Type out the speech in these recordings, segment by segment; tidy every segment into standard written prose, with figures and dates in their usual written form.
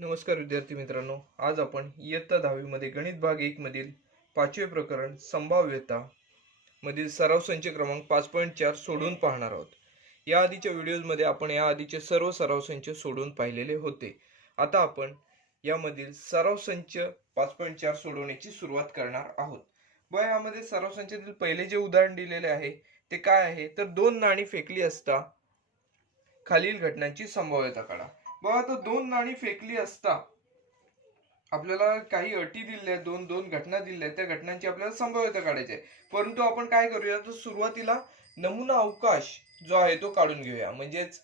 नमस्कार विद्यार्थी मित्रांनो, आज आपण इयत्ता 10वी मध्ये गणित भाग 1 मधील 5वे प्रकरण संभाव्यता मधील सराव संच क्रमांक 5.4 सोडवून पाहणार आहोत. या आधीच्या व्हिडिओमध्ये आपण या आधीचे सर्व सराव संच सोडवून पाहिलेले होते. आता आपण यामधील सराव संच 5.4 सोडवण्याची सुरुवात करणार आहोत. यामध्ये सराव संचातील पहिले जे उदाहरण दिलेले आहे ते काय आहे तर 2 नाणी फेकली असता खालील घटनांची संभाव्यता काढा. बघा, तर 2 नाणी फेकली असता आपल्याला काही अटी दिल्या, दोन घटना दिल्या, त्या घटनांची आपल्याला संभाव्यता काढायची आहे. परंतु आपण काय करूया, तर सुरुवातीला नमुना अवकाश जो आहे तो काढून घेऊया. म्हणजेच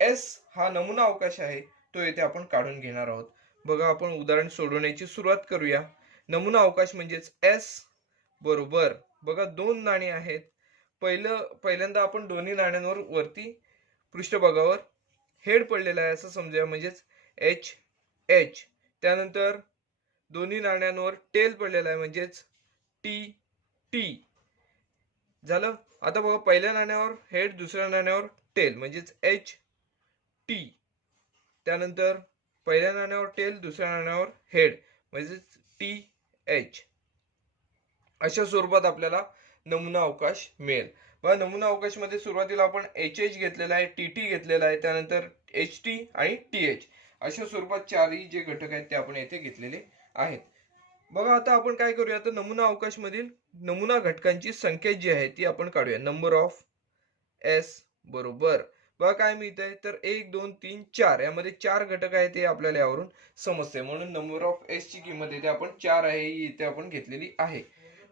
एस हा नमुना अवकाश आहे तो येथे आपण काढून घेणार आहोत. बघा, आपण उदाहरण सोडवण्याची सुरुवात करूया. नमुना अवकाश म्हणजेच एस बरोबर, बघा 2 नाणी आहेत. पहिल्यांदा आपण दोन्ही नाण्यांवर वरती पृष्ठभागावर हेड पडलेला आहे असं समजूया, म्हणजेच एच एच. त्यानंतर दोन्ही नाण्यांवर टेल पडलेला आहे, म्हणजेच टी टी झालं. आता बघा, पहिल्या नाण्यावर हेड, दुसऱ्या नाण्यावर टेल, म्हणजेच एच टी. त्यानंतर पहिल्या नाण्यावर टेल, दुसऱ्या नाण्यावर हेड, म्हणजेच टी एच. अशा स्वरूपात आपल्याला नमुना अवकाश मिळेल. बघा, नमुना अवकाश मध्ये सुरुवातीला आपण एच एच घेतलेला आहे, टी टी घेतलेला आहे, त्यानंतर एच टी आणि टी एच अशा स्वरूपात चारही जे घटक आहेत ते आपण येथे घेतलेले आहेत. बघा, आता आपण काय करूया, तर नमुना अवकाश मधील नमुना घटकांची संख्या जी आहे ती आपण काढूया. नंबर ऑफ एस बरोबर, बघा काय मिळतंय, तर 1 2 3 4 यामध्ये 4 घटक आहेत हे आपल्याला यावरून समजते. म्हणून नंबर ऑफ एस ची किंमत येथे आपण 4 आहे इथे आपण घेतलेली आहे.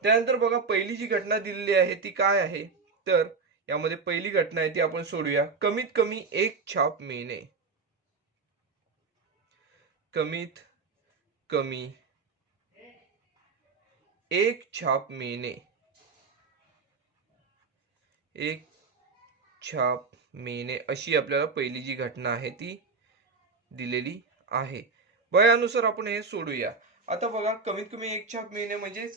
त्यानंतर बघा, पहिली जी घटना दिलेली आहे ती काय आहे, तर यामध्ये पहिली घटना आहे ती आपण सोडूया. कमीत कमी एक छाप मिळणे. कमीत कमी एक छाप मिळणे. एक छाप मिळणे अशी आपल्याला पहिली जी घटना आहे ती दिलेली आहे. यानुसार आपण हे सोडूया. आता बघा, कमीत कमी एक छाप मिळणे म्हणजे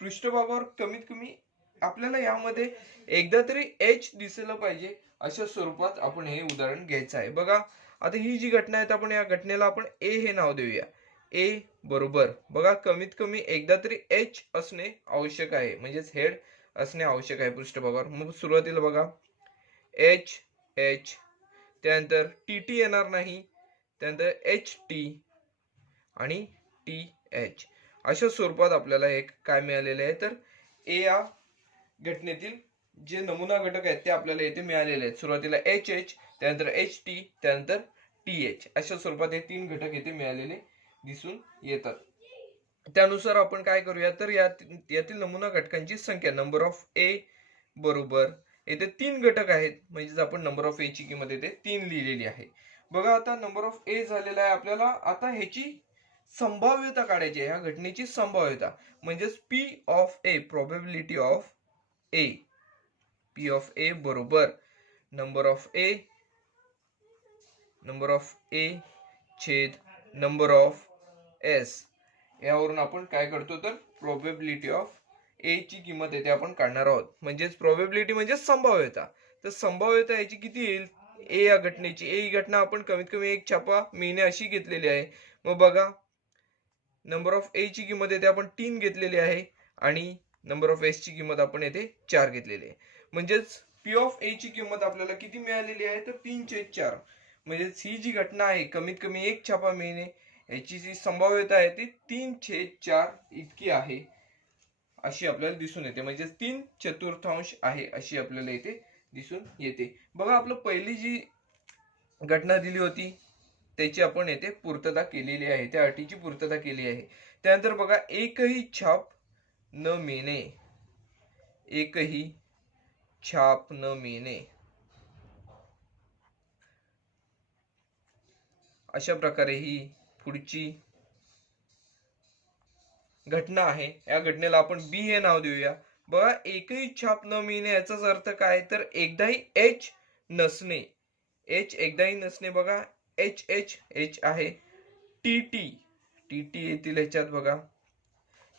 पृष्ठभागावर कमीत कमी आपल्याला यामध्ये एकदा तरी एच दिसलं पाहिजे अशा स्वरूपात आपण हे उदाहरण घ्यायचं आहे. बघा, आता ही जी घटना आहे आपण या घटनेला आपण ए हे नाव देऊया. ए बरोबर, बघा कमीत कमी एकदा तरी एच असणे आवश्यक आहे, म्हणजेच हेड असणे आवश्यक आहे पृष्ठभागावर. मग सुरुवातीला बघा एच एच, त्यानंतर टी टी येणार नाही, त्यानंतर एच टी आणि टी एच अशा स्वरूपात आपल्याला एक काय मिळालेले आहे, तर ए या घटनेतील जे नमुना घटक आहेत ते आपल्याला येथे मिळालेले आहेत. सुरुवातीला एच एच, त्यानंतर एच टी, त्यानंतर टी एच अशा स्वरूपात हे 3 घटक येथे मिळालेले दिसून येतात. त्यानुसार आपण काय करूया, तर यातील नमुना घटकांची संख्या नंबर ऑफ ए बरोबर, येथे 3 घटक आहेत, म्हणजेच आपण नंबर ऑफ ए ची किंमत येथे 3 लिहिलेली आहे. बघा, आता नंबर ऑफ ए झालेला आहे. आपल्याला आता ह्याची संभाव्यता काढायची आहे, ह्या घटनेची संभाव्यता, म्हणजेच P of A, probability of A. P of A बरोबर नंबर ऑफ ए छेद नंबर ऑफ एस. यावरून आपण काय करतो, तर प्रोबॅबिलिटी ऑफ ए ची किंमत येथे आपण काढणार आहोत. म्हणजेच प्रोबॅबिलिटी म्हणजे संभाव्यता, तर संभाव्यता याची किती येईल, ए या घटनेची. ए ही घटना आपण कमीत कमी एक छापा मिळणे अशी घेतलेली आहे. मग बघा, नंबर ऑफ ए ची किंमत येथे आपण 3 घेतलेली आहे आणि नंबर ऑफ एस ची किंमत आपण येथे 4 घेतलेली आहे. म्हणजेच पी ऑफ ए ची किंमत आपल्याला किती मिळालेली आहे, तर 3/4. म्हणजेच ही जी घटना आहे कमीत कमी एक छापा मिळणे याची जी संभाव्यता आहे ती 3/4 इतकी आहे अशी आपल्याला दिसून येते. म्हणजे 3/4 आहे अशी आपल्याला इथे दिसून येते. बघा, आपलं पहिली जी घटना दिली होती त्याची आपण येथे पूर्तता केलेली आहे, त्या अटीची पूर्तता केली आहे. त्यानंतर बघा, एकही छाप न मिळणे. एकही छाप न मिळणे अशा प्रकारे ही पुढची घटना आहे. या घटनेला आपण बी हे नाव देऊया. बघा, एकही छाप न मिळणे याचाच अर्थ काय, तर एकदाही एच नसणे. एच एकदाही नसणे. बघा, एच एच एच आहे, टी टी टी टी येतील ह्याच्यात बघा.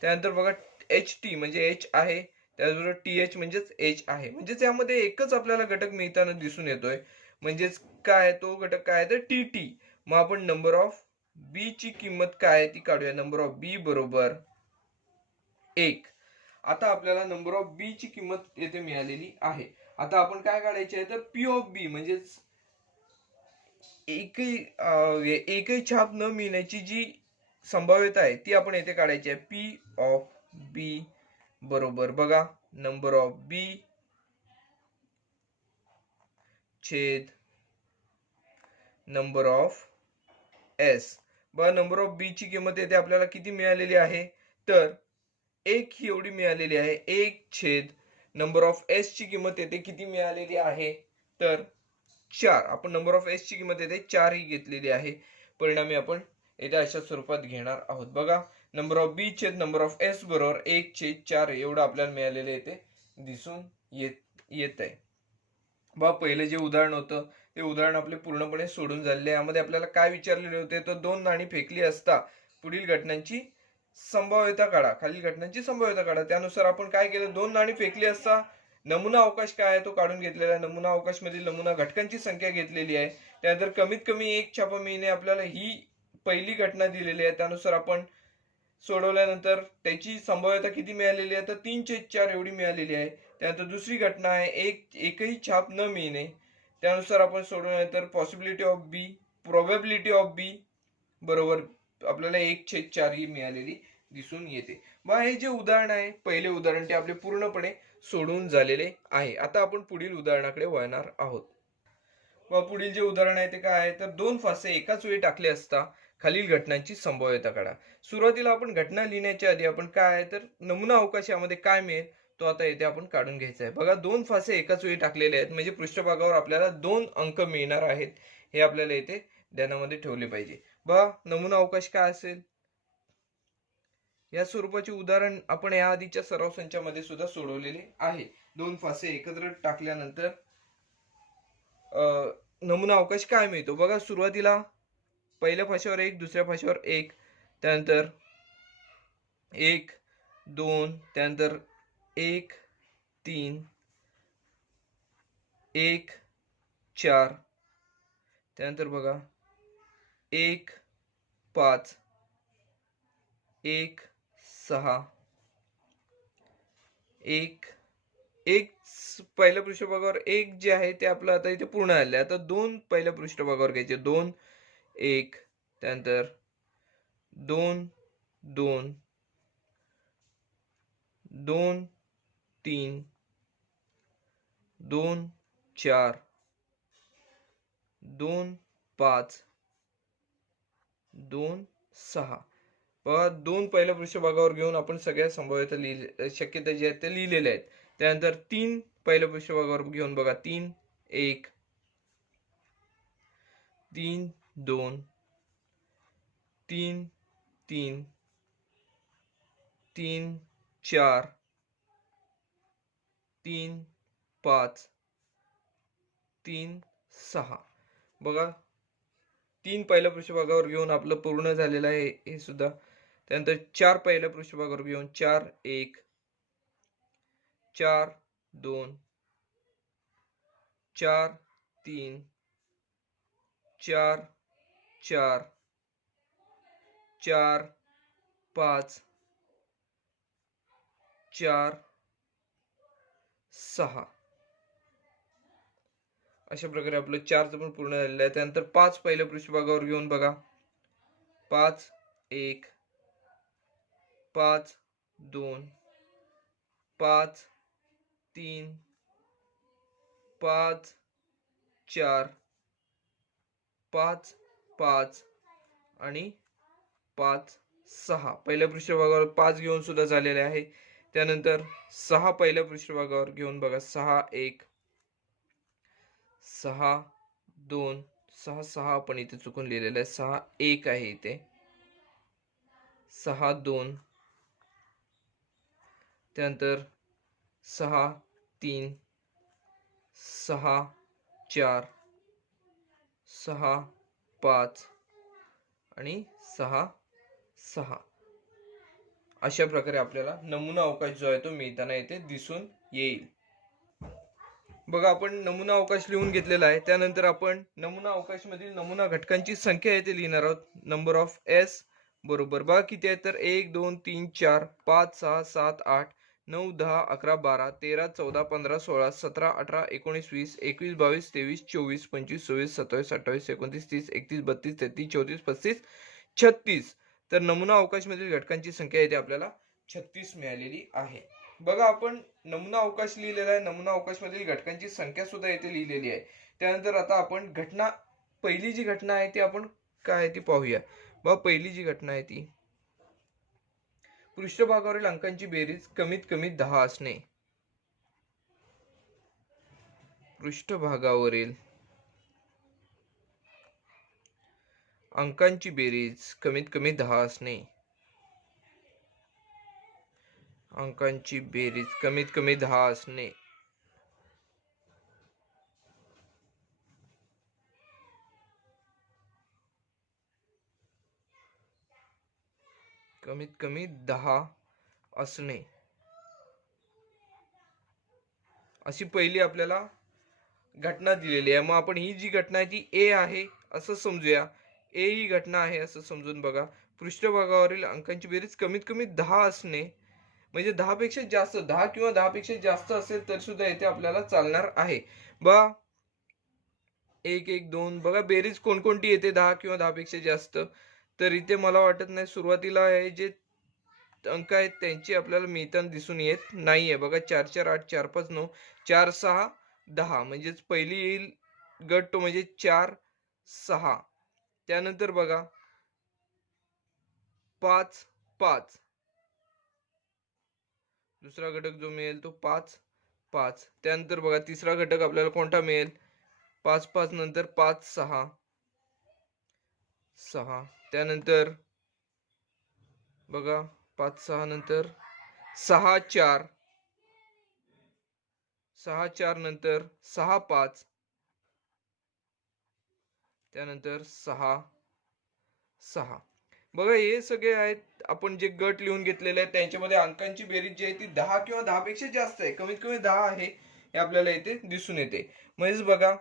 त्यानंतर बघा, एच टी म्हणजे एच आहे, त्याचबरोबर टी एच म्हणजेच एच आहे. म्हणजेच यामध्ये एकच आपल्याला घटक मिळताना दिसून येतोय. म्हणजेच काय, तो घटक काय, तर टी टी. मग आपण नंबर ऑफ बी ची किंमत काय आहे ती काढूया. नंबर ऑफ बी बरोबर 1. आता आपल्याला नंबर ऑफ बी ची किंमत येथे मिळालेली आहे. आता आपण काय काढायचे आहे तर पी ऑफ बी म्हणजेच एकही छाप न मिळण्याची जी संभाव्यता आहे ती आपण येथे काढायची आहे. पी ऑफ बी बरोबर बघा नंबर ऑफ बी छेद नंबर ऑफ एस. बघा नंबर ऑफ बी ची किंमत येथे आपल्याला किती मिळालेली आहे तर 1 ही एवढी मिळालेली आहे. 1 छेद नंबर ऑफ एस ची किंमत येथे किती मिळालेली आहे तर 4. आपण नंबर ऑफ एस ची किंमत येथे 4 ही घेतलेली आहे. परिणामी आपण येथे अशा स्वरूपात घेणार आहोत. बघा नंबर ऑफ बी छेद नंबर ऑफ एस बरोबर 1 छेद 4 एवढं आपल्याला मिळालेलं येथे दिसून येत आहे. बघा पहिलं जे उदाहरण होतं ते उदाहरण आपले पूर्णपणे सोडून झालेले. यामध्ये आपल्याला काय विचारलेले होते तर 2 नाणी फेकली असता पुढील घटनांची संभाव्यता काढा. खालील घटनांची संभाव्यता काढा. त्यानुसार आपण काय केलं 2 नाणी फेकली असता नमुना अवकाश काय आहे तो काढून घेतलेला आहे. नमुना अवकाश मधील नमुना घटकांची संख्या घेतलेली आहे. त्यानंतर कमीत कमी 1 छापा मिळणे आपल्याला ही पहिली घटना दिलेली आहे. त्यानुसार आपण सोडवल्यानंतर त्याची संभाव्यता किती मिळालेली आहे तर 3/4 एवढी मिळालेली आहे. त्यानंतर दुसरी घटना आहे एकही छाप न मिळणे. त्यानुसार आपण सोडवल्यानंतर possibility of B probability of B बरोबर आपल्याला 1/4 ही मिळालेली दिसून येते. बघा हे जे उदाहरण आहे पहिले उदाहरण ते आपले पूर्णपणे सोडून झालेले आहे. आता आपण पुढील उदाहरणाकडे वळणार आहोत. व पुढील जे उदाहरण आहे ते काय आहे तर 2 फासे एकाच वेळी टाकले असता खालील घटनांची संभाव्यता काढा. सुरुवातीला आपण घटना लिहिण्याच्या आधी आपण काय आहे तर नमुना अवकाशामध्ये काय मिळेल तो आता येथे आपण काढून घ्यायचा आहे. बघा 2 फासे एकाच वेळी टाकलेले आहेत म्हणजे पृष्ठभागावर आपल्याला 2 अंक मिळणार आहेत. हे आपल्याला येथे ध्यानामध्ये ठेवले पाहिजे. बघा नमुना अवकाश काय असेल या स्वरूपाचे उदाहरण आपण या आधीच्या सराव संचामध्ये सुद्धा सोडवलेले आहे. 2 फासे एकत्र टाकल्यानंतर नमुना अवकाश काय मिळतो बघा. सुरुवातीला पहिल्या फाश्यावर 1 दुसऱ्या फाश्यावर 1 त्यानंतर 1 2 त्यानंतर 1 3 1 4 त्यानंतर बघा 1 5 1 6 1 पहिल्या पृष्ठभागावर 1 जे आहे ते आपलं आता इथे पूर्ण आले. आता 2 पहिल्या पृष्ठभागावर घ्यायचे 2 1 त्यानंतर 2 2 2 3 2 4 2 5 2 6. बघा 2 पहिल्या पृष्ठभागावर घेऊन आपण सगळ्या संभाव्यता शक्यता जे आहेत ते लिहिलेल्या आहेत. त्यानंतर 3 पहिल्या पृष्ठभागावर घेऊन बघा 3 1 3 2 3 3 3 4 3 5 3 6. बघा 3 पहिल्या पृष्ठभागावर घेऊन आपलं पूर्ण झालेलं आहे हे सुद्धा. त्यानंतर 4 पहिल्या पृष्ठभागावर घेऊन 4 1 4 2 4 3 4 4 4 5 4 6. अशा प्रकारे आपलं 4चं पण पूर्ण झालेलं आहे. त्यानंतर 5 पहिल्या पृष्ठभागावर घेऊन बघा 5 1 5 2 5 3 5 4 5 5 आणि 5 6. पहिल्या पृष्ठभागावर 5 घेऊन सुद्धा झालेले आहे. त्यानंतर 6 पहिल्या पृष्ठभागावर घेऊन बघा 6 1 6 2 6 6 आपण इथे चुकून लिहिलेलं आहे. 6 1 आहे इथे 6 2 त्यानंतर 6 3 6 4 6 5 आणि 6 6. अशा प्रकारे आपल्याला नमुना अवकाश जो आहे तो मिळताना येथे दिसून येईल. बघा आपण नमुना अवकाश लिहून घेतलेला आहे. त्यानंतर आपण नमुना अवकाशमधील नमुना घटकांची संख्या येथे लिहिणार आहोत. नंबर ऑफ एस बरोबर बघा किती आहे तर 1 2 3 4 5 6 7 8 9 10 11 12 13 14 15 16 17 18 19 20 21 22 23 24 25 26 27 28 29 30 31 32 33 34 35 36. तर नमुना अवकाशमधील घटकांची संख्या येथे आपल्याला 36 मिळालेली आहे. बघा आपण नमुना अवकाश लिहिलेला आहे. नमुना अवकाश मधील घटकांची संख्या सुद्धा येथे लिहिलेली आहे. त्यानंतर आता आपण घटना, पहिली जी घटना आहे ती आपण काय आहे ती पाहूया. बघा पहिली जी घटना आहे ती पृष्ठभागावरील अंकांची बेरीज कमीत कमी 10 असणे. पृष्ठभागावरील अंकांची बेरीज कमीत कमी 10 असणे. अंकांची बेरीज कमीत कमी 10 असणे. कमीत कमी 10 असणे अशी पहिली आपल्याला घटना दिलेली आहे. मग आपण ही जी घटना आहे ती ए आहे असं समजूया. ए ही घटना आहे असं समजून बघा. पृष्ठभागावरील अंकांची बेरीज कमीत कमी 10 असणे म्हणजे 10 पेक्षा जास्त, 10 किंवा 10 पेक्षा जास्त असेल तर सुद्धा इथे आपल्याला चालणार आहे. बघा 1 1 2 बघा बेरीज कोणकोणती येते 10 किंवा 10 पेक्षा जास्त. तर इथे मला वाटत नाही सुरुवातीला हे जे अंक आहेत त्यांची आपल्याला मिळताना दिसून येत नाहीये. बघा 4 4 8 4 5 9 4 6 10 म्हणजेच पहिली येईल गट तो म्हणजे 4 6. त्यानंतर बघा 5 5 दुसरा घटक जो मिळेल तो 5 5. त्यानंतर बघा तिसरा घटक आपल्याला कोणता मिळेल 5 5 नंतर 5 6 6. त्यानंतर बघा 5 6 नंतर 6 4 6 4 नंतर 6 5. त्यानंतर 6 6. बघा हे सगळे आहेत आपण जे गट लिहून घेतलेले आहेत त्यांच्यामध्ये अंकांची बेरीज जी आहे ती 10 किंवा 10 पेक्षा जास्त आहे. कमीत कमी 10 आहे हे आपल्याला इथे दिसून येते. म्हणजेच बघा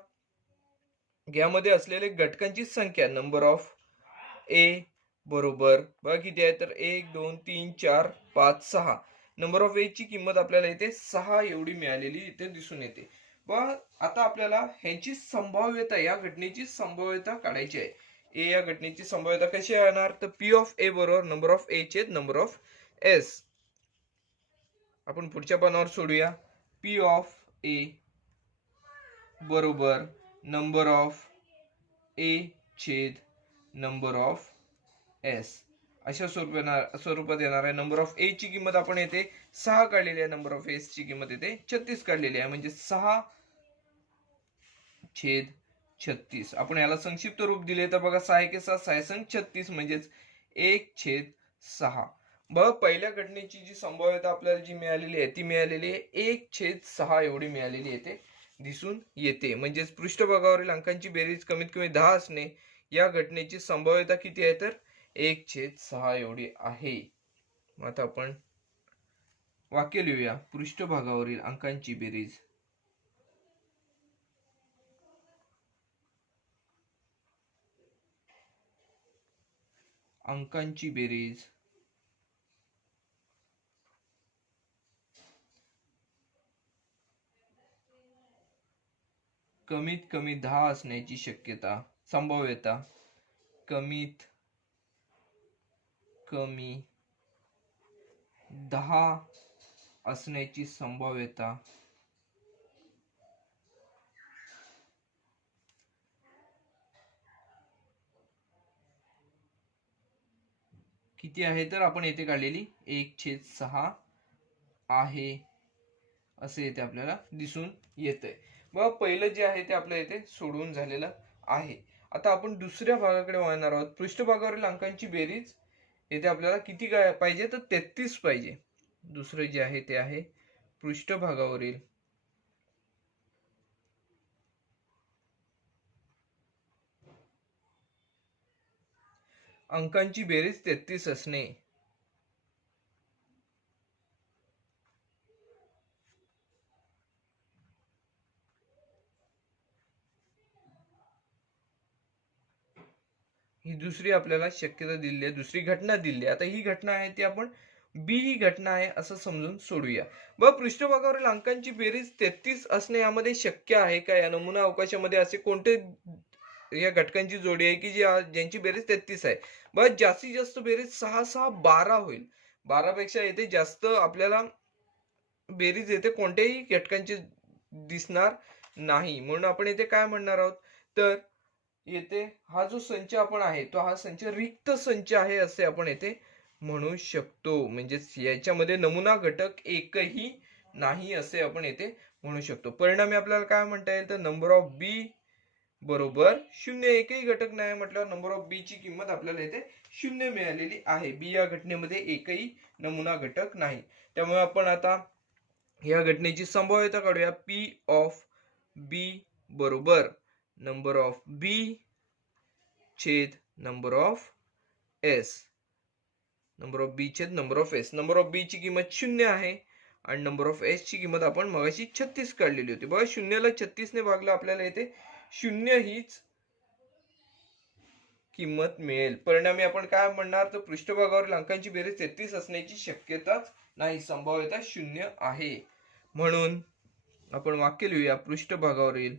यामध्ये असलेले घटकांची संख्या नंबर ऑफ ए बरोबर बघा किती आहे तर 1 2 3 4 5 6. नंबर ऑफ ए ची किंमत आपल्याला इथे 6 एवढी मिळालेली इथे दिसून येते. पण आता आपल्याला ह्यांची संभाव्यता, या घटनेची संभाव्यता काढायची आहे. ए या घटनेची संभाव्यता कशी येणार तर पी ऑफ ए बरोबर नंबर ऑफ ए छेद नंबर ऑफ एस. आपण पुढच्या पानावर सोडूया. पी ऑफ ए बरोबर नंबर ऑफ ए छेद नंबर ऑफ एस अशा स्वरूपात येणार आहे. नंबर ऑफ ए ची किंमत आपण येथे 6 काढलेली आहे. नंबर ऑफ एस ची किंमत येथे 36 काढलेली आहे. म्हणजे 6 छेद 36. आपण याला संक्षिप्त रूप दिले तर बघा 6 1 6 6 संग 36 म्हणजेच 1 छेद 6. बघ पहिल्या घटनेची जी संभाव्यता आपल्याला जी मिळालेली आहे ती मिळालेली आहे 1 छेद 6 एवढी मिळालेली येते दिसून येते. म्हणजेच पृष्ठभागावरील अंकांची बेरीज कमीत कमी 10 असणे या घटनेची संभाव्यता किती आहे तर 1 छेद 6 एवढी आहे. आता आपण वाक्य लिहूया. पृष्ठभागावरील अंकांची बेरीज अंकांची बेरीज कमीत कमी 10 असण्याची शक्यता, संभाव्यता कमीत कमी 10 असण्याची संभाव्यता किती आहे तर आपण येथे काढलेली 1 छेद 6 आहे असे येथे आपल्याला दिसून येतंय. मग पहिलं जे आहे ते आपल्या इथे सोडवून झालेलं आहे. आता आपण दुसऱ्या भागाकडे वळणार आहोत. पृष्ठभागावरील अंकांची बेरीज येथे आपल्याला किती पाहिजे तर 33 पाहिजे. दुसरे जे आहे ते आहे पृष्ठभागावरील अंकांची बेरीज 33 असणे. ही दुसरी आपल्याला शक्यता दिली आहे, दुसरी घटना दिली आहे. आता ही घटना आहे ती आपण बी ही घटना आहे असं समजून सोडूया. पृष्ठभागावरील अंकांची बेरीज 33 असणे यामध्ये शक्य आहे का? या नमुना अवकाशामध्ये असे कोणते या घटकांची जोडी आहे की ज्यांची बेरीज 33 आहे? जास्तीत जास्त बेरीज 6 6 12 होईल. 12 पेक्षा येथे जास्त आपल्याला बेरीज येथे कोणत्याही घटकांची दिसणार नाही. म्हणून आपण येथे काय म्हणणार आहोत, तर येथे हा जो संच आपण आहे तो हा संच रिक्त संच आहे असे आपण येथे म्हणू शकतो. म्हणजे याच्यामध्ये नमुना घटक एकही नाही असे आपण येथे म्हणू शकतो. परिणामी आपल्याला काय म्हणता येईल, तर नंबर ऑफ बी बरोबर 0. एकही घटक नाही म्हटल्यावर नंबर ऑफ बी ची किंमत आपल्याला येथे 0 मिळालेली आहे. बी या घटनेमध्ये एकही नमुना घटक नाही. त्यामुळे आपण आता या घटनेची संभाव्यता काढूया. पी ऑफ बी बरोबर नंबर ऑफ बी छेद number of S. Number of B छेद number of S. Number of B ची किंमत 0 आहे आणि नंबर ऑफ एस ची किंमत आपण मगाशी 36 काढलेली होती. बघा 0 ला 36 ने भागलं आपल्याला येते 0 हीच किंमत मिळेल. परिणामी आपण काय म्हणणार, तर पृष्ठभागावरील अंकांची बेरीज 33 असण्याची शक्यताच नाही, संभाव्यता 0 आहे. म्हणून आपण वाक्य लिहूया. पृष्ठभागावरील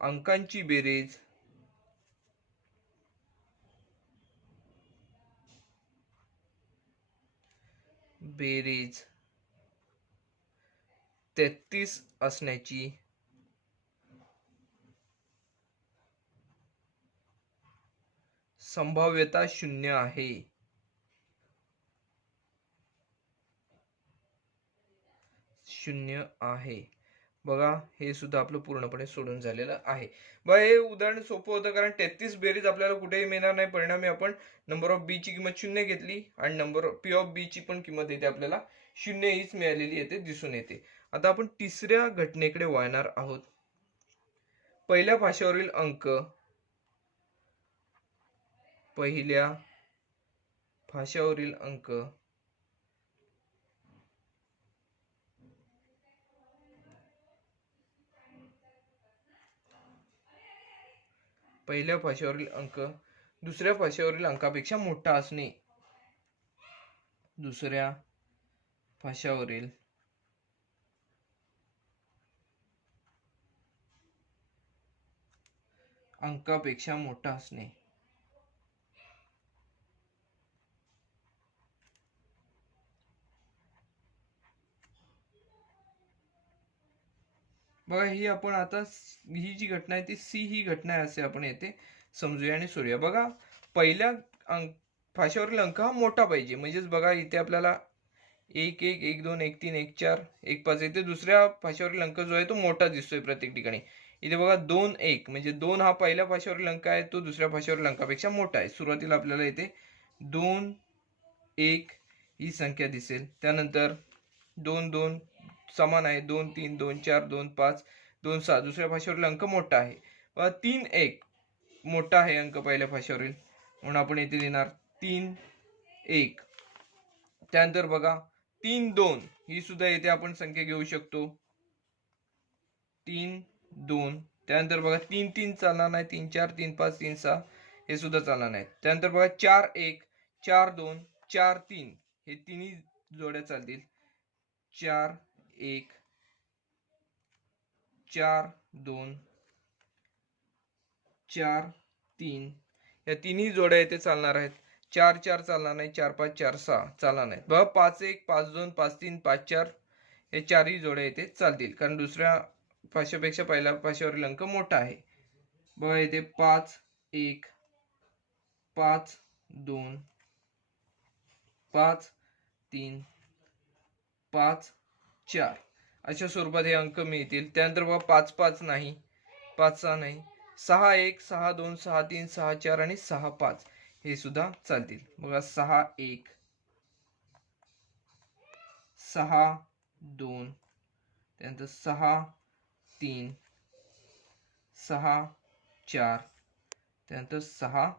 अंकांची बेरीज बेरीज 33 असण्याची संभाव्यता 0 आहे. 0 आहे. बघा हे सुद्धा आपलं पूर्णपणे सोडून झालेलं आहे. हे उदाहरण सोपं होतं कारण 33 बेरीज आपल्याला कुठेही मिळणार नाही. परिणामी आपण नंबर ऑफ बी ची किंमत 0 घेतली आणि नंबर पी ऑफ बी ची पण किंमत येते आपल्याला 0 हीच मिळालेली येते, दिसून येते. आता आपण तिसऱ्या घटनेकडे वळणार आहोत. पहिल्या फाशावरील अंक पहिल्या फाशावरील अंक पहिल्या फाशावरील अंक दुसऱ्या फाशावरील अंकापेक्षा मोठा असणे. दुसऱ्या फाशावरील अंकापेक्षा मोठा असणे. बघा ही आपण आता ही जी घटना आहे ती सी ही घटना आहे असे आपण येथे समजूया आणि सोडूया. बघा पहिल्या फाशावरील अंक हा मोठा पाहिजे. म्हणजेच बघा इथे आपल्याला 1 1 1 2 1 3 1 4 1 5 इथे दुसऱ्या फाशावरील अंक जो आहे तो मोठा दिसतोय प्रत्येक ठिकाणी. इथे बघा 2 1 म्हणजे 2 हा पहिल्या फाशावरील अंक आहे, तो दुसऱ्या फाशावरील अंकापेक्षा मोठा आहे. सुरुवातीला आपल्याला इथे 2 1 ही संख्या दिसेल. त्यानंतर 2 2 समान आहे, 2 3 2 4 2 5 2 6 दुसऱ्या फाशावरील अंक मोठा आहे. 3 1 मोठा आहे अंक पहिल्या फाशावरील, म्हणून आपण इथे लिहिणार 3 1. त्यानंतर बघा 3 2 ही सुद्धा इथे आपण संख्या घेऊ शकतो. 3 2. त्यानंतर बघा 3 3 चालणार नाही, 3 4 3 5 3 6 हे सुद्धा चालणार नाही. त्यानंतर बघा 4 1 4 2 4 3 हे तिन्ही जोड्या चालतील. 4 1 4 2 4 3 या तिन्ही जोड्या इथे चालणार आहेत. 4 4 चालणार नाही, 4 5 4 6 चालणार नाही. बघा 5 1 5 2 5 3 5 4 हे चारही जोड्या इथे चालतील कारण दुसऱ्या फाशापेक्षा पहिल्या फाशावरील अंक मोठा आहे. बघा इथे 5 1 5 2 5 3 5 4 अशा स्वरूपात हे अंक मिळतील. त्यानंतर बघा 5 5 नाही, 5 6 नाही, 6 1 6 2 6 3 6 4 आणि 6 5 हे सुद्धा चालतील. बघा 6 1 6 2 त्यानंतर 6 3 6 4 त्यानंतर 6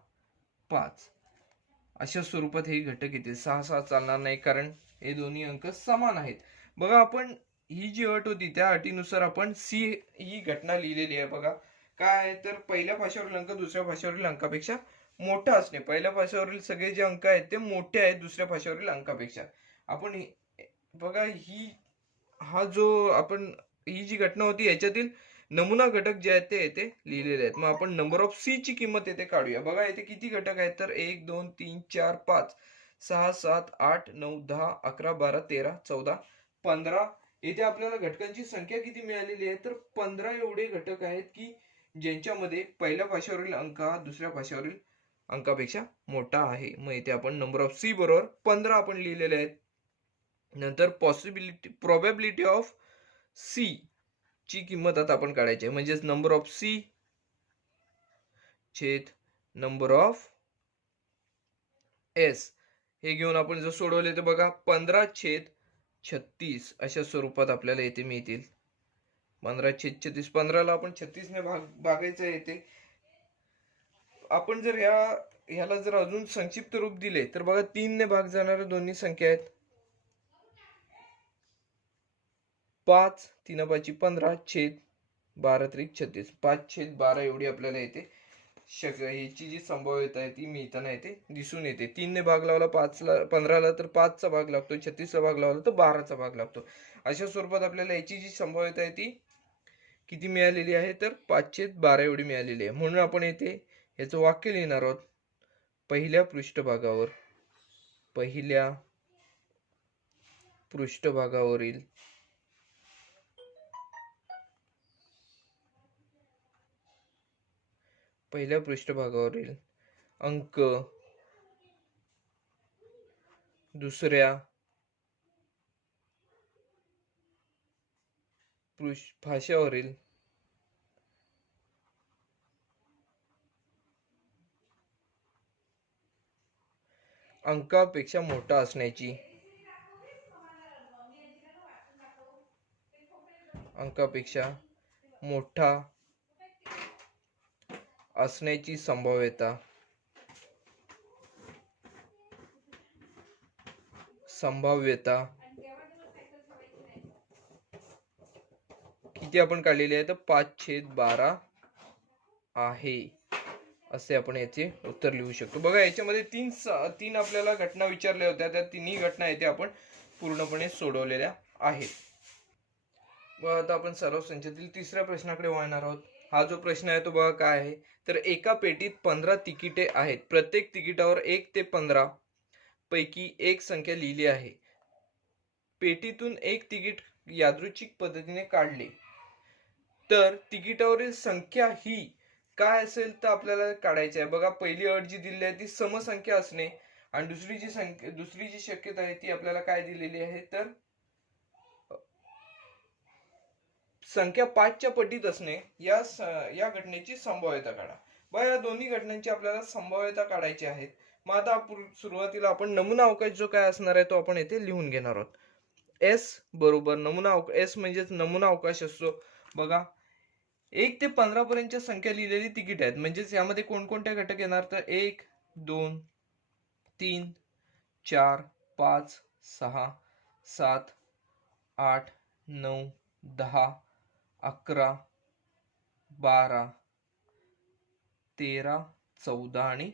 5 अशा स्वरूपात हे घटक येतील. 6 6 चालणार नाही कारण हे दोन्ही अंक समान आहेत. बघा आपण ही जी अट होती त्या अटीनुसार आपण सी ही घटना लिहिलेली आहे बघा. काय आहे तर पहिल्या भाषेवरील अंक दुसऱ्या भाषेवरील अंकापेक्षा मोठा असणे. पहिल्या भाषेवरील सगळे जे अंक आहेत ते मोठे आहेत दुसऱ्या भाषेवरील अंकापेक्षा. आपण बघा ही हा जो आपण ही जी घटना होती याच्यातील नमुना घटक जे आहेत ते येथे लिहिलेले आहेत. मग आपण नंबर ऑफ सी ची किंमत येथे काढूया. बघा येथे किती घटक आहेत तर 1 2 3 4 5 6 7 8 9 10 11 12 13 14 15. येथे आपल्याला घटकांची संख्या किती मिळालेली आहे तर 15 एवढे घटक आहेत की ज्यांच्यामध्ये पहिल्या भाषेवरील अंक हा दुसऱ्या भाषेवरील अंकापेक्षा मोठा आहे. मग इथे आपण नंबर ऑफ सी बरोबर 15 आपण लिहिलेले आहेत. नंतर प्रोबॅबिलिटी ऑफ सी ची किंमत आता आपण काढायची आहे. म्हणजेच नंबर ऑफ सी छेद नंबर ऑफ एस हे घेऊन आपण जर सोडवले तर बघा 15/36 अशा स्वरूपात आपल्याला येथे मिळतील. 15/36 15ला आपण 36 ने भागायचं येते. आपण जर ह्याला जर अजून संक्षिप्त रूप दिले तर बघा 3 ने भाग जाणाऱ्या दोन्ही संख्या आहेत. 5 3 5 15 छेद 12 त्रिक 36 5/12 एवढी आपल्याला येते ह्याची जी संभाव्यता आहे ती मिळताना येते दिसून येते. 3 ने भाग लावला 15ला तर 5 चा भाग लागतो, 36 चा भाग लावला तर 12 चा भाग लागतो. अशा स्वरूपात आपल्याला याची जी संभाव्यता आहे ती किती मिळालेली आहे तर 5/12 एवढी मिळालेली आहे. म्हणून आपण येथे याचं वाक्य लिहिणार आहोत. पहिल्या पृष्ठभागावरील अंक दुसऱ्या भाषेवरील अंकापेक्षा मोठा असण्याची संभाव्यता किती आपण काढलेली आहे तर 5/12 आहे असे आपण याचे उत्तर लिहू शकतो. बघा याच्यामध्ये तीन आपल्याला घटना विचारल्या होत्या. त्या तिन्ही घटना येथे आपण पूर्णपणे सोडवलेल्या आहेत. व आता आपण सराव संचातील तिसऱ्या प्रश्नाकडे वळणार आहोत. हा जो प्रश्न आहे तो बघा काय आहे तर एका पेटीत 15 तिकिटे आहेत. प्रत्येक तिकिटावर 1 ते 15 पैकी एक संख्या लिहिली आहे. पेटीतून एक तिकीट यादृच्छिक पद्धतीने काढले तर तिकिटावरील संख्या ही काय असेल तर आपल्याला काढायची आहे. बघा पहिली अट जी दिलेली आहे ती समसंख्या असणे आणि दुसरी जी शक्यता आहे ती आपल्याला काय दिलेली आहे तर संख्या 5च्या पटीत असणे. या घटनेची संभाव्यता काढा. बघा या दोन्ही घटनांची आपल्याला संभाव्यता काढायची आहे. मग आता सुरुवातीला आपण नमुना अवकाश जो काय असणार आहे तो आपण येथे लिहून घेणार आहोत. एस बरोबर नमुना एस म्हणजेच नमुना अवकाश असतो. बघा 1 ते 15 पर्यंतच्या संख्या लिहिलेली तिकीट आहेत. म्हणजेच यामध्ये कोणकोणत्या घटक येणार तर 1 2 3 4 5 6 7 8 9 10 11 12 13 14 आणि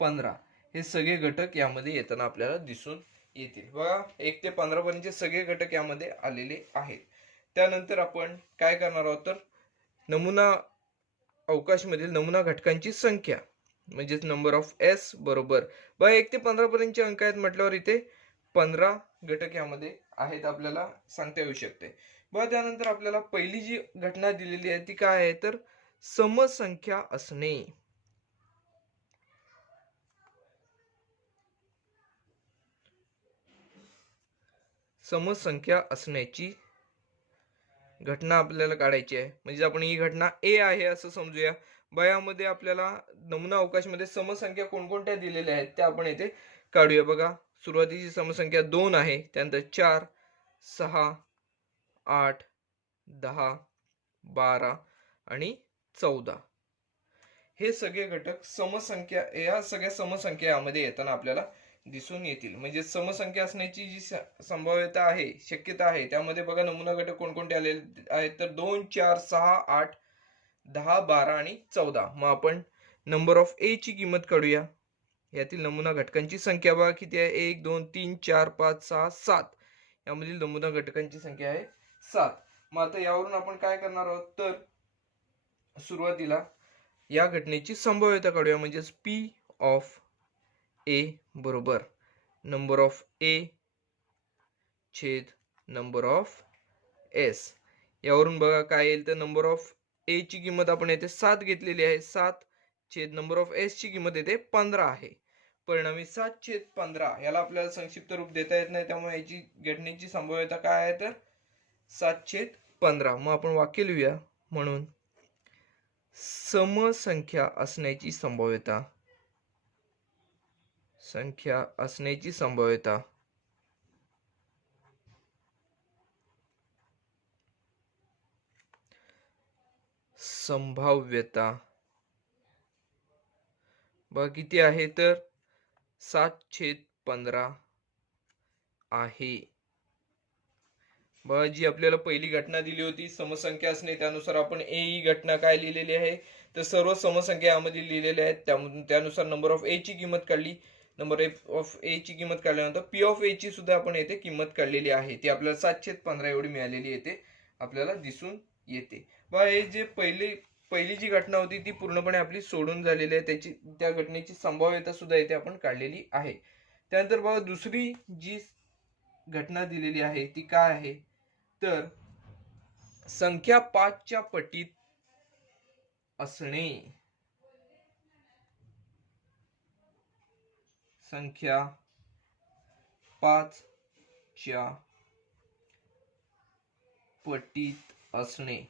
15 हे सगळे घटक यामध्ये येताना आपल्याला दिसून येतील. बघा 1 ते 15 पर्यंतचे सगळे घटक यामध्ये आलेले आहेत. त्यानंतर आपण काय करणार आहोत तर नमुना अवकाशमधील नमुना घटकांची संख्या म्हणजेच नंबर ऑफ एस बरोबर बघा 1 ते 15 पर्यंतचे अंक आहेत म्हटल्यावर इथे 15 घटक यामध्ये आहेत आपल्याला सांगता येऊ शकते. बघा त्यानंतर आपल्याला पहिली जी घटना दिलेली आहे ती काय आहे तर समसंख्या असणे. समसंख्या असण्याची घटना आपल्याला काढायची आहे. म्हणजे आपण ही घटना ए आहे असं समजूया. बयामध्ये आपल्याला नमुना अवकाशमध्ये समसंख्या कोणकोणत्या दिलेल्या आहेत त्या आपण येथे काढूया. बघा सुरुवातीची समसंख्या 2 आहे. त्यानंतर 4 6 8 10 12 आणि 14 हे सगळे घटक समसंख्या या सगळ्या समसंख्या यामध्ये येताना आपल्याला दिसून येतील. म्हणजे समसंख्या असण्याची जी संभाव्यता आहे, शक्यता आहे, त्यामध्ये बघा नमुना घटक कोणकोणते आलेले आहेत तर 2, 4, 6, 8, 10, 12 आणि 14. मग आपण नंबर ऑफ ए ची किंमत काढूया. यातील नमुना घटकांची संख्या बघा किती आहे, 1, 2, 3, 4, 5, 6, 7. यामधील नमुना घटकांची संख्या आहे 7. मग आता यावरून आपण काय करणार आहोत तर सुरुवातीला या घटनेची संभाव्यता काढूया. म्हणजेच पी ऑफ ए बरोबर नंबर ऑफ ए छेद नंबर ऑफ एस. यावरून बघा काय येईल तर नंबर ऑफ ए ची किंमत आपण येथे 7 घेतलेली आहे. 7 छेद नंबर ऑफ एस ची किंमत येथे 15 आहे. परिणामी 7 छेद 15 याला आपल्याला संक्षिप्त रूप देता येत नाही, त्यामुळे याची घटनेची संभाव्यता काय आहे तर 7 छेद 15. मग आपण वाक्य लिहूया. म्हणून समसंख्या असण्याची संभाव्यता संभाव्यता बघा किती आहे तर 7 छेद 15 आहे. बघा जी आपल्याला पहिली घटना दिली होती समसंख्या असणे, त्यानुसार आपण ए ही घटना काय लिहिलेली आहे तर सर्व समसंख्या यामध्ये लिहिलेल्या आहेत. त्यानुसार नंबर ऑफ ए ची किंमत काढली. नंबर ऑफ ए ची किंमत काढल्यानंतर पी ऑफ ए ची सुद्धा आपण येथे किंमत काढलेली आहे. ती आपल्याला 7 छेद 15 एवढी मिळालेली येते आपल्याला दिसून येते. बघा हे जे पहिली जी घटना होती ती पूर्णपणे आपली सोडून झालेली आहे. त्या घटनेची संभाव्यता सुद्धा येथे आपण काढलेली आहे. त्यानंतर बघा दुसरी जी घटना दिलेली आहे ती काय आहे तर संख्या 5 च्या पटीत असणे. संख्या 5 च्या पटीत असणे.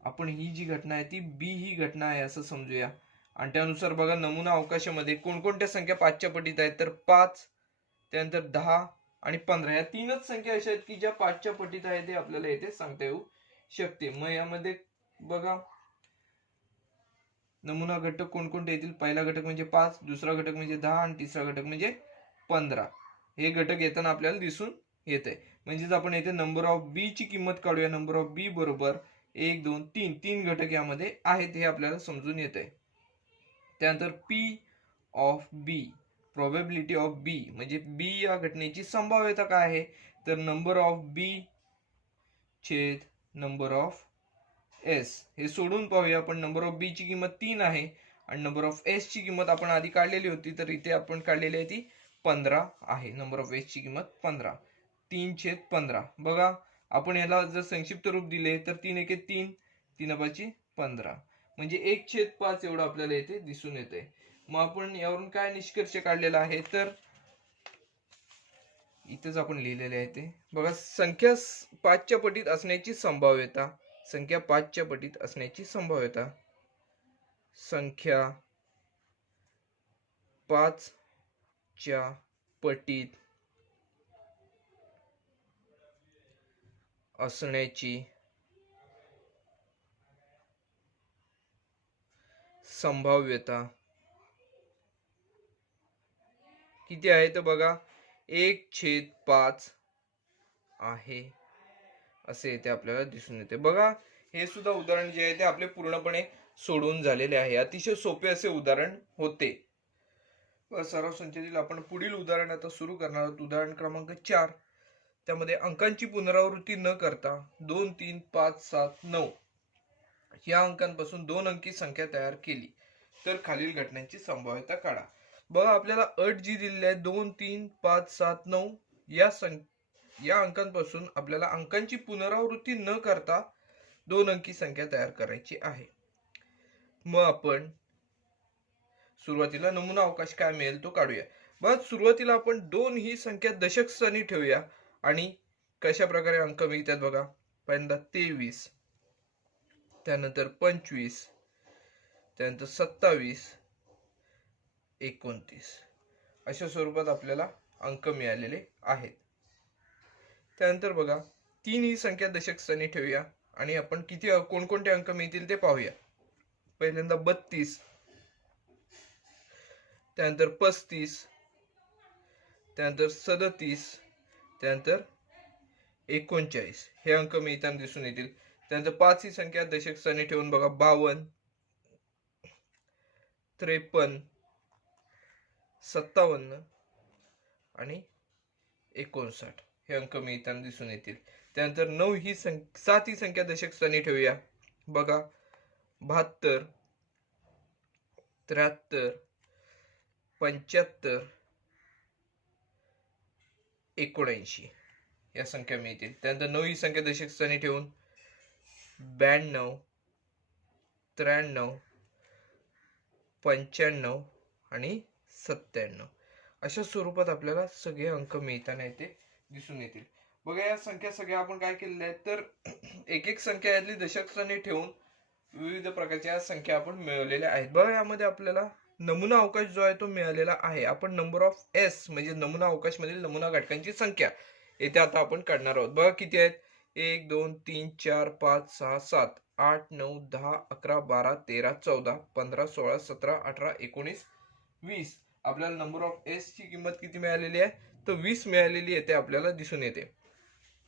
आपण ही जी घटना आहे ती बी ही घटना आहे असं समजूया. आणि त्यानुसार बघा नमुना अवकाशामध्ये कोणकोणत्या संख्या 5 च्या पटीत आहेत तर 5, त्यानंतर 10 आणि 15 या तीनच संख्या अशा आहेत की ज्या 5 च्या पटीत आहेत हे आपल्याला येथे सांगता येऊ शकते. मग यामध्ये बघा नमुना घटक कोणकोणते येतील. पहिला घटक म्हणजे 5, दुसरा घटक म्हणजे 10 आणि तिसरा घटक म्हणजे 15. हे घटक येताना आपल्याला दिसून येते. म्हणजेच आपण येथे नंबर ऑफ बी ची किंमत काढूया. नंबर ऑफ बी बरोबर 1, 2, 3 तीन घटक यामध्ये आहेत हे आपल्याला समजून येते. त्यानंतर P of B probability of B म्हणजे बी या घटनेची संभाव्यता काय आहे तर नंबर ऑफ बी छेद नंबर ऑफ एस. हे सोडून पाहूया आपण. नंबर ऑफ बी ची किंमत 3 आहे आणि नंबर ऑफ एस ची किंमत आपण आधी काढलेली होती तर इथे आपण काढलेली आहे ती 15 आहे. नंबर ऑफ एस ची किंमत 15. 3 छेद 15. बघा आपण याला जर संक्षिप्त रूप दिले तर 3 एके 3, 3 पाची 15 म्हणजे 1/5 एवढं आपल्याला येथे दिसून येते. मग आपण यावरून काय निष्कर्ष काढलेला आहे तर इथेच आपण लिहिलेले आहे ते बघा. संख्या 5 च्या पटीत असण्याची संभाव्यता. संख्या 5 च्या पटीत असण्याची संभाव्यता. संख्या 5 च्या पटीत असण्याची संभाव्यता किती आहे तर बघा 1/5 आहे असे येते आपल्याला दिसून येते. बघा हे सुद्धा उदाहरण जे आहे ते आपले पूर्णपणे सोडून झालेले आहे. अतिशय सोपे असे उदाहरण होते. सराव संचातील आपण पुढील उदाहरण आता सुरू करणार आहोत. उदाहरण क्रमांक 4. त्यामध्ये अंकांची पुनरावृत्ती न करता 2, 3, 5, 7, 9 या अंकांपासून 2 अंकी संख्या तयार केली तर खालील घटनांची संभाव्यता काढा. बघा आपल्याला अट जी दिलेली आहे 2, 3, 5, 7, 9 या अंकांपासून आपल्याला अंकांची पुनरावृत्ती न करता 2 अंकी संख्या तयार करायची आहे. मग आपण सुरुवातीला नमुना अवकाश काय मिळेल तो काढूया. बस सुरुवातीला आपण 2 ही संख्या दशक स्थानी ठेवूया आणि कशा प्रकारे अंक मिळतात बघा. पहिल्यांदा 23, त्यानंतर 25, त्यानंतर 27, 29 अशा स्वरूपात आपल्याला अंक मिळालेले आहेत. त्यानंतर बघा 3 ही संख्या दशक स्थानी ठेवूया आणि आपण किती कोणकोणते अंक मिळतील ते पाहूया. पहिल्यांदा 32, त्यानंतर 35, त्यानंतर 37, त्यानंतर 39 हे अंक मिळताना दिसून येतील. त्यानंतर 5 ही संख्या दशक स्थानी ठेवून बघा 52, 53, 57 आणि 59 हे अंक मिळताना दिसून येतील. त्यानंतर 7 ही संख्या दशक स्थानी ठेवूया बघा 72, 73, 75, 79 या संख्या मिळतील. त्यानंतर 9 ही संख्या दशक स्थानी ठेवून 92, 93, 95 आणि 97 अशा स्वरूपात आपल्याला सगळे अंक मिळताना येते दिसून येतील. बघा या संख्या सगळ्या आपण काय केलेल्या आहेत तर एक एक संख्या यातली दशक स्थानी ठेवून विविध प्रकारच्या संख्या आपण मिळवलेल्या आहेत. बघा यामध्ये आपल्याला नमुना अवकाश जो आहे तो मिळालेला आहे. आपण नंबर ऑफ एस म्हणजे नमुना अवकाश मधील नमुना घटकांची संख्या येथे आता आपण काढणार आहोत. बघा किती आहेत 1 2 3 4 5 6 7 8 9 10 11 12 13 14 15 16 17 18 19 20 आपल्याला नंबर ऑफ एस ची किंमत किती मिळालेली आहे तर 20 मिळालेली येते आपल्याला दिसून येते.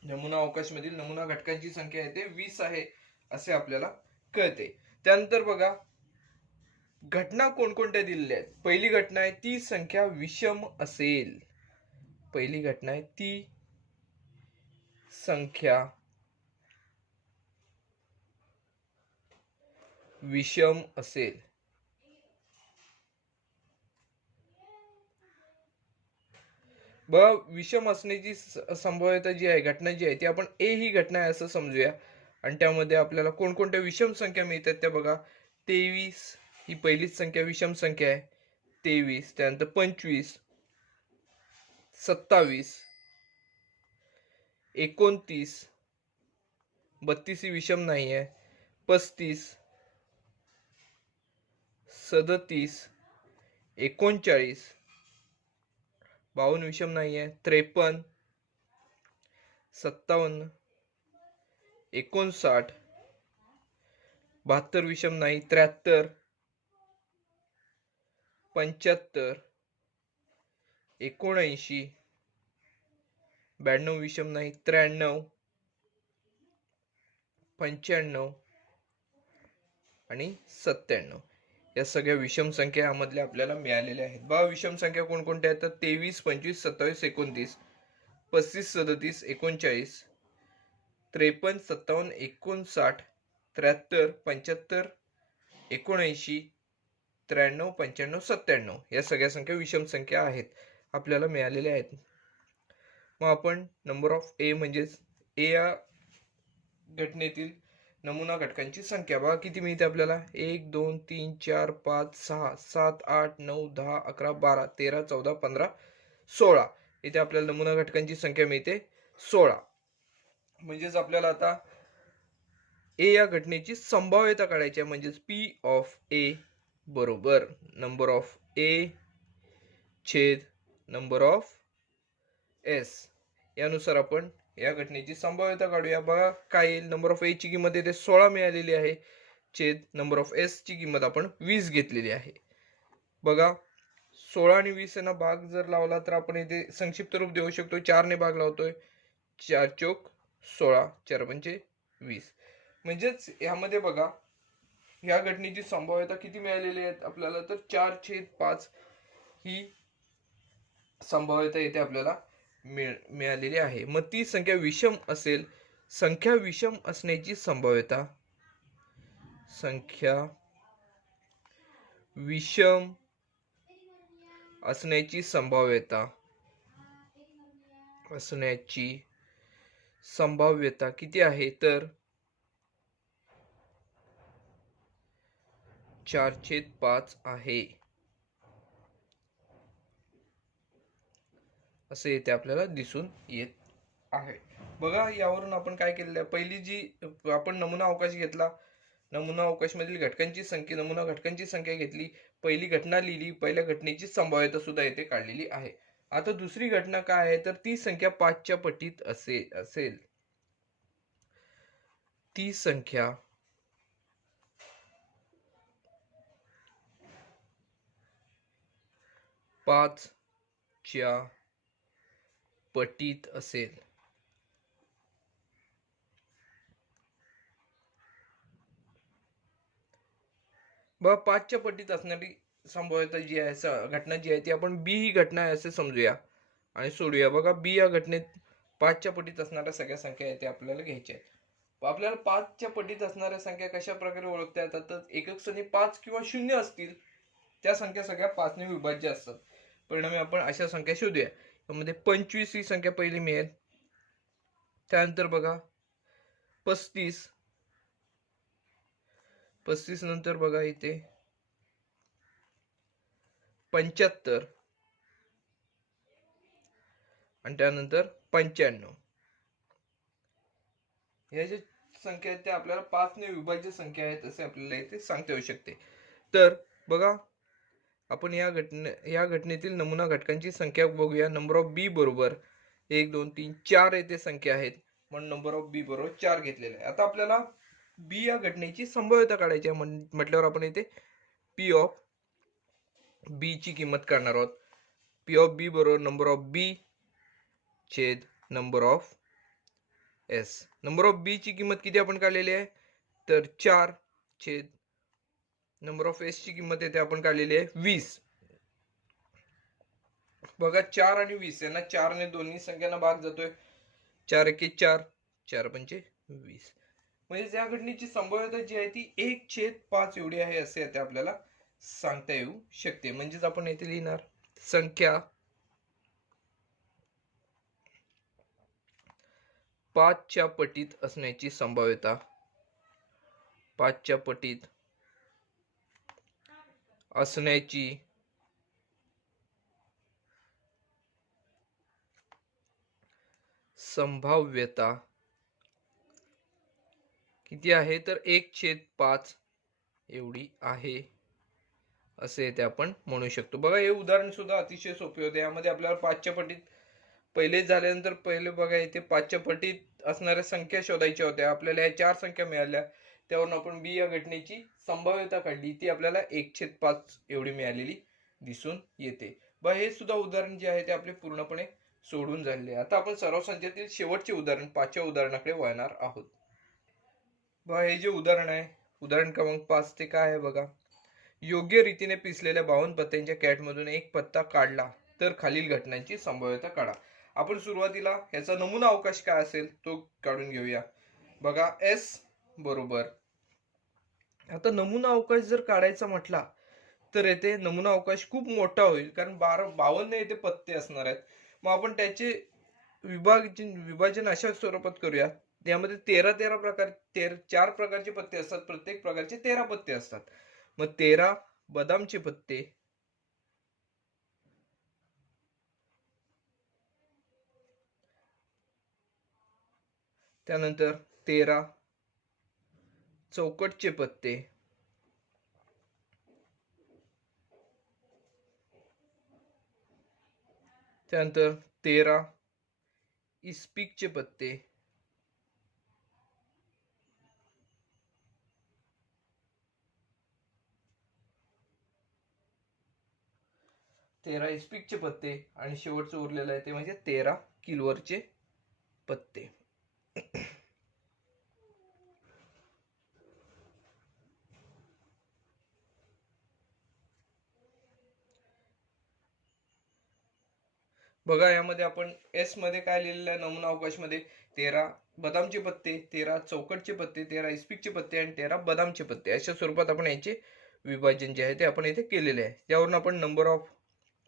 नमुना अवकाश मधील नमुना घटकांची संख्या येते 20 आहे असे आपल्याला कळते. त्यानंतर बघा घटना कोणकोणत्या दिलेल्या आहेत. पहिली घटना आहे ती संख्या विषम असेल. पहिली घटना आहे ती संख्या विषम असेल. विषम असण्याची संभाव्यता जी आहे घटना जी आहे ती आपण ए ही घटना आहे असं समजूया. आणि त्यामध्ये आपल्याला कोणकोणत्या विषम संख्या मिळतात त्या बघा 23 ही पहिलीच संख्या विषम संख्या आहे 23. त्यानंतर 25, 27, 29, 32 ही विषम नाही आहे 35, 37, 39, 52 विषम नाही आहे 53, 57, 59, 72 विषम नाही 73, 75, 79, 92 विषम नाही 93, 95 आणि 97 या सगळ्या विषम संख्या यामधल्या आपल्याला मिळालेल्या आहेत. बघा विषम संख्या कोणकोणत्या आहेत तर 23, 25, 27, 29, 35, 37, 39, 53, 57, 59, 73, 75, 79, 93, 95, 97 या सगळ्या संख्या विषम संख्या आहेत आपल्याला मिळालेल्या आहेत. मग आपण नंबर ऑफ ए म्हणजेच ए या घटनेतील नमुना घटकांची संख्या बघा किती मिळते आपल्याला 1 2 3 4 5 6 7 8 9 10 11 12 13 14 15 16 इथे आपल्याला नमुना घटकांची संख्या मिळते 16. म्हणजेच आपल्याला आता ए या घटनेची संभाव्यता काढायची आहे. म्हणजेच पी ऑफ ए बरोबर नंबर ऑफ ए छेद नंबर ऑफ एस यानुसार आपण या घटनेची संभाव्यता काढूया. बघा काय येईल नंबर ऑफ ए ची किंमत येते 16 मिळालेली आहे छेद नंबर ऑफ एस ची किंमत आपण 20 घेतलेली आहे. बघा 16 आणि 20 यांना भाग जर लावला तर आपण इथे संक्षिप्त रूप देऊ शकतो. 4 ने भाग लावतोय 4 चोक 16 4 पंचे 20. म्हणजेच यामध्ये बघा या घटनेची संभाव्यता किती मिळालेली आहे आपल्याला तर 4/5 ही संभाव्यता येते आपल्याला मिळालेली आहे. मग ती संख्या विषम असेल. संख्या विषम असण्याची संभाव्यता संख्या विषम असण्याची संभाव्यता किती आहे तर 4/5 आहे असे येते आपल्याला दिसून येत आहे. बघा यावरून आपण काय केलेलं आहे पहिली जी आपण नमुना अवकाश घेतला नमुना अवकाश मधील घटकांची संख्या नमुना घटकांची संख्या घेतली पहिली घटना लिहिली पहिल्या घटनेची संभाव्यता सुद्धा येथे काढलेली आहे. आता दुसरी घटना काय आहे तर ती संख्या 5च्या पटीत असेल. ती संख्या 5 च्या पटीत असेल. बघा 5 च्या पटीत असणारी संभाव्यता जी आहे, घटना जी आहे ती आपण बी ही घटना आहे असे समजूया आणि सोडूया. बघा बी या घटनेत 5 च्या पटीत असणाऱ्या सगळ्या संख्या आहेत त्या आपल्याला घ्यायच्या आहेत. आपल्याला 5 च्या पटीत असणाऱ्या संख्या कशा प्रकारे ओळखता येतात, तर एकक स्थानी 5 किंवा 0 असतील त्या संख्या सगळ्या 5 ने विभाज्य असतात. परिणामी आपण अशा संख्या शोधूया. त्यामध्ये 25 ही संख्या पहिली मिळेल. त्यानंतर बघा 35 नंतर बघा इथे 75 आणि त्यानंतर 95. ह्या ज्या संख्या आहेत त्या आपल्याला 5 ने विभाज्य संख्या आहेत असे आपल्याला इथे सांगता येऊ शकते. तर बघा आपण या घटनेतील नमुना घटकांची संख्या बघूया. नंबर ऑफ बी बरोबर 1 2 3 4 येथे संख्या आहेत, म्हणून नंबर ऑफ बी बरोबर 4 घेतलेला आहे. आता आपल्याला बी या घटनेची संभाव्यता काढायची आहे म्हटल्यावर आपण इथे पी ऑफ बी ची किंमत काढणार आहोत. पी ऑफ बी बरोबर नंबर ऑफ बी छेद number of S. Number of B ची किंमत किती आपण काढलेली आहे, तर 4 छेद नंबर ऑफ एस ची किंमत येते आपण काढलेली आहे 20. बघा 4 आणि 20 यांना 4 ने दोन्ही संख्यांना भाग जातोय. 4 एके 4, 4 पंचे 20. म्हणजे या घटनेची संभाव्यता जी आहे ती 1/5 एवढी आहे असे येते आपल्याला सांगता येऊ शकते. म्हणजेच आपण येथे लिहिणार संख्या 5 च्या पटीत असण्याची संभाव्यता 5 च्या पटीत असण्याची संभाव्यता किती आहे, तर 1/5 एवढी आहे असे ते आपण म्हणू शकतो. बघा हे उदाहरण सुद्धा अतिशय सोपे होते. यामध्ये आपल्याला 5 च्या पटीत पहिले झाल्यानंतर पहिले बघा इथे 5 च्या पटीत असणाऱ्या संख्या शोधायच्या होत्या. आपल्याला या 4 संख्या मिळाल्या, त्यावरून आपण बी या घटनेची संभाव्यता काढली, ती आपल्याला 1/5 एवढी मिळालेली दिसून येते. बघा हे सुद्धा उदाहरण जे आहे ते आपले पूर्णपणे सोडून झालेले. आता आपण सराव संचातील शेवटचे उदाहरण 5व्या उदाहरणाकडे वळणार आहोत. बघा हे जे उदाहरण आहे, उदाहरण क्रमांक 5 ते काय आहे बघा. योग्य रीतीने पिसलेल्या 52 पत्त्यांच्या कॅटमधून एक पत्ता काढला तर खालील घटनांची संभाव्यता काढा. आपण सुरुवातीला याचा नमुना अवकाश काय असेल तो काढून घेऊया. बघा एस बरोबर, आता नमुना अवकाश जर काढायचा म्हटला तर येथे नमुना अवकाश खूप मोठा होईल, कारण 52 येथे पत्ते असणार आहेत. मग आपण त्याचे विभाजन अशा स्वरूपात करूया. यामध्ये 13 प्रकार 4 प्रकारचे पत्ते असतात, प्रत्येक प्रकारचे 13 पत्ते असतात. मग 13 बदामचे पत्ते, त्यानंतर 13 चौकटचे पत्ते, त्यानंतर 13 इस्पिकचे पत्ते, इस्पिकचे पत्ते आणि शेवटचं उरलेलं आहे ते म्हणजे 13 किलोवरचे पत्ते. बघा यामध्ये आपण एस मध्ये काय लिहिलेलं आहे, नमुना अवकाश मध्ये 13 बदामचे पत्ते, 13 चौकटचे पत्ते, 13 इस्पिकचे पत्ते आणि 13 बदामचे पत्ते अशा स्वरूपात आपण याचे विभाजन जे आहे ते आपण इथे केलेले आहे. त्यावरून आपण नंबर ऑफ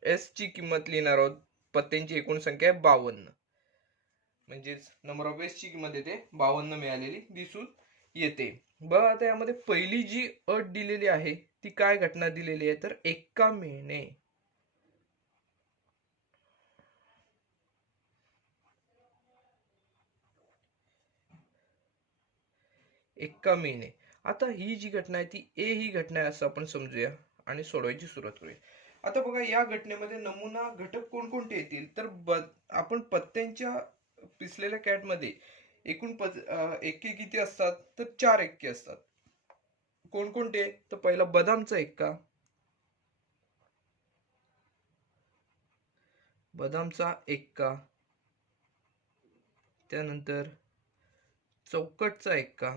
एस ची किंमत लिहिणार आहोत. पत्त्यांची एकूण संख्या आहे 52, म्हणजेच नंबर ऑफ एस ची किंमत येते 52 मिळालेली दिसून येते. बघा आता यामध्ये पहिली जी अट दिलेली आहे ती काय घटना दिलेली आहे, तर एका महिने. आता ही जी घटना आहे ती ए ही घटना आहे असं आपण समजूया आणि सोडवायची सुरुवात करूया. आता बघा या घटनेमध्ये नमुना घटक कोणकोणते येतील, तर आपण पत्त्यांच्या पिसलेल्या कॅट मध्ये एकूण एक्के किती असतात, तर 4 एक्के असतात. कोणकोणते, तर पहिला बदामचा एक्का, बदामचा एक्का, त्यानंतर चौकटचा एक्का,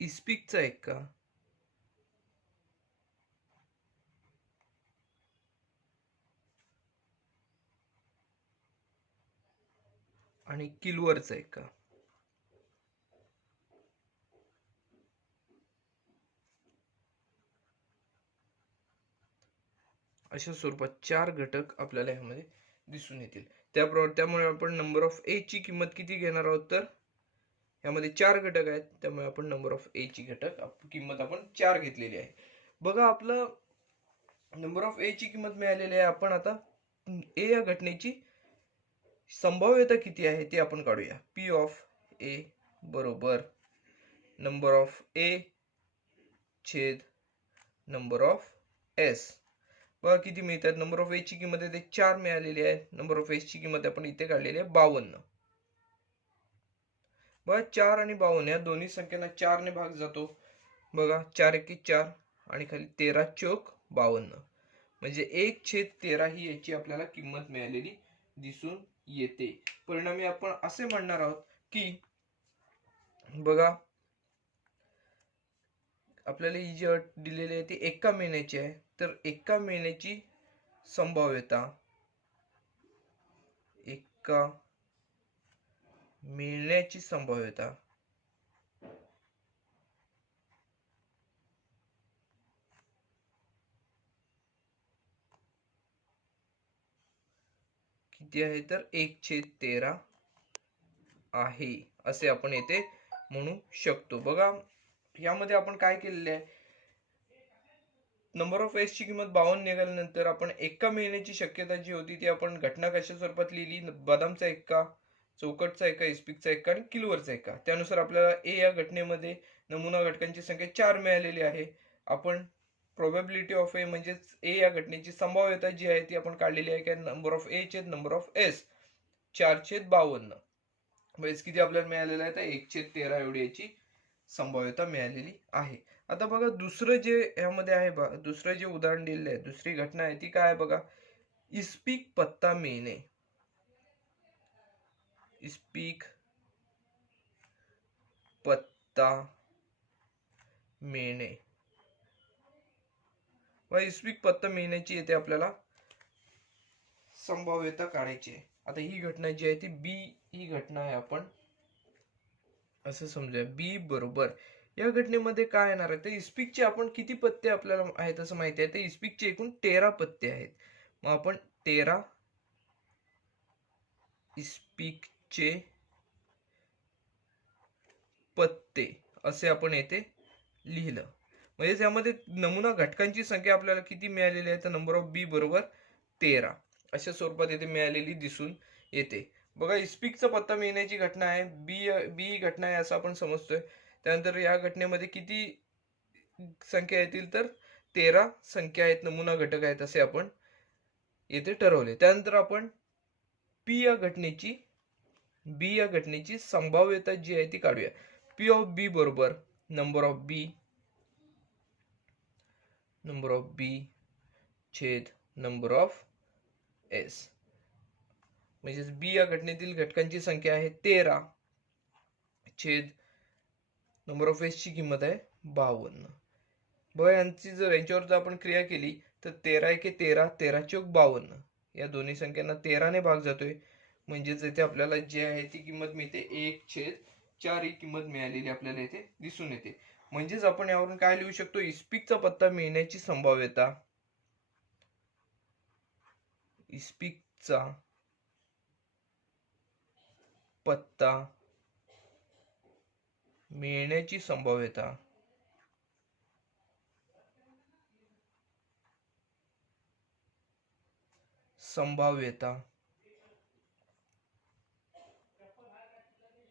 इस्पिकचा एक्का, आणि किलवरचा एक्का. अशा स्वरूपात 4 घटक आपल्याला यामध्ये दिसून येतील. त्यामुळे आपण नंबर ऑफ ए ची किंमत किती घेणार आहोत, तर यामध्ये 4 घटक आहेत, त्यामुळे आपण नंबर ऑफ ए ची किंमत आपण 4 घेतलेली आहे. बघा, आपलं नंबर ऑफ ए ची किंमत मिळालेली आहे. आपण आता ए या घटनेची संभाव्यता किती आहे ते आपण काढूया. पी ऑफ ए बरोबर नंबर ऑफ ए छेद नंबर ऑफ एस. बघा किती मिळतात. नंबर ऑफ ए ची किंमत इथे 4 मिळालेली आहे. नंबर ऑफ एस ची किंमत आपण इथे काढलेली आहे 52. बघा 4 आणि 52 या दोन्ही संख्यांना 4 ने भाग जातो. बघा 4 एके 4 आणि खाली 13 चौक 52, म्हणजे 1/13 ही याची आपल्याला किंमत मिळालेली दिसून येते. परिणामी आपण असे म्हणणार आहोत की बघा आपल्याला ही जी अट दिलेली आहे ती एका महिन्याची आहे, तर एका महिन्याची संभाव्यता एका मिळण्याची संभाव्यता किती आहे, तर 1/13 आहे असे आपण येथे म्हणू शकतो. बघा यामध्ये आपण काय केलेले आहे, नंबर ऑफ एस ची किंमत 52 निघाल्यानंतर आपण एका महिन्याची शक्यता जी होती ती आपण घटना कशा स्वरूपात लिहिली, बदामचा एक्का, चौकटचा एक्का, इस्पिकचा एक्का आणि किलवरचा एक्का. त्यानुसार आपल्याला ए या घटनेमध्ये नमुना घटकांची संख्या 4 मिळालेली आहे. आपण प्रोबॅबिलिटी ऑफ ए म्हणजेच ए या घटनेची संभाव्यता जी आहे ती आपण काढलेली आहे की नंबर ऑफ ए छेद नंबर ऑफ एस 4/52, म्हणजे किती आपल्याला मिळालेलं आहे, तर 1/13 एवढी याची संभाव्यता मिळालेली आहे. आता बघा दुसरं जे यामध्ये आहे, बघा दुसरं जे उदाहरण दिलेलं आहे, दुसरी घटना आहे ती काय आहे बघा, इस्पिक पत्ता मिळणे. इस्पिक पत्ता मिळणे व इस्पिक पत्ता मिळण्याची येथे आपल्याला संभाव्यता काढायची आहे. आता ही घटना जी आहे ती बी ही घटना आहे. आपण असं समजूया बी बरोबर या घटनेमध्ये काय येणार आहे, तर इस्पिकचे आपण किती पत्ते आपल्याला आहेत असं माहिती आहे, तर इस्पिकचे एकूण 13 पत्ते आहेत. मग आपण 13 इस्पिकचे पत्ते असे आपण येथे लिहिलं. म्हणजे त्यामध्ये नमुना घटकांची संख्या आपल्याला किती मिळालेली आहे, तर नंबर ऑफ बी बरोबर 13 अशा स्वरूपात येथे मिळालेली दिसून येते. बघा इस्पिकचा पत्ता मिळण्याची घटना आहे, बी घटना आहे असं आपण समजतोय. त्यानंतर या घटनेमध्ये किती संख्या येतील, तर 13 संख्या आहेत, नमुना घटक आहेत असे आपण येथे ठरवले. त्यानंतर आपण बी या घटनेची संभाव्यता जी आहे ती काढूया. पी ऑफ बी बरोबर नंबर ऑफ बी छेद नंबर ऑफ एस, म्हणजे बी या घटनेतील घटकांची संख्या आहे 13 छेद नंबर ऑफ एस ची किंमत आहे 52. बघा यांच्यावर जर आपण क्रिया केली तर 13 एके 13, 13 चौक 52 या दोन्ही संख्यांना 13 ने भाग जातोय, म्हणजेच इथे आपल्याला जे आहे ती किंमत मिळते 1/4 ही किंमत मिळालेली आपल्याला इथे दिसून येते. म्हणजेच आपण यावरून काय लिहू शकतो, इस्पिकचा पत्ता मिळण्याची संभाव्यता इस्पिकचा पत्ता मिळण्याची संभाव्यता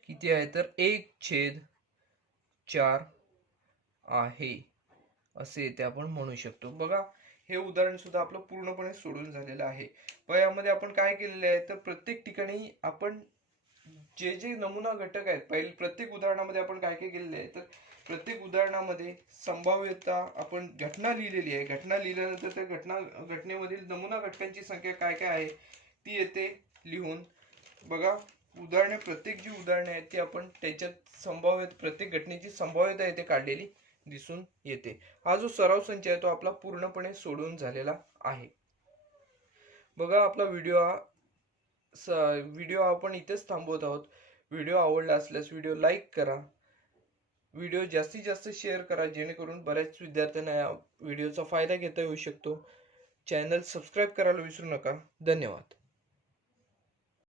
किती आहे, तर 1/4 आहे असे इथे आपण म्हणू शकतो. बघा हे उदाहरण सुद्धा आपलं पूर्णपणे सोडून झालेलं आहे. पण यामध्ये आपण काय केलेलं आहे, तर प्रत्येक ठिकाणी आपण जे जे नमुना घटक आहेत, पहिले प्रत्येक उदाहरणामध्ये आपण काय काय केलेले आहे, तर प्रत्येक उदाहरणामध्ये संभाव्यता आपण घटना लिहिलेली आहे. घटना लिहिल्यानंतर त्या घटनेमधील नमुना घटकांची संख्या काय काय आहे ती येते लिहून. बघा, उदाहरणे, प्रत्येक जी उदाहरणे आहेत ती आपण त्याच्यात प्रत्येक घटनेची संभाव्यता येथे काढलेली दिसून येते. हा जो सराव संच आहे तो आपला पूर्णपणे सोडवून झालेला आहे. बघा, आपला व्हिडिओ आपण इथेच थांबवत आहोत. व्हिडिओ आवडला असल्यास व्हिडिओ लाईक करा, व्हिडिओ जास्तीत जास्त शेअर करा, जेणेकरून बऱ्याच विद्यार्थ्यांना या व्हिडिओचा फायदा घेता येऊ शकतो. चॅनल सबस्क्राईब करायला विसरू नका. धन्यवाद.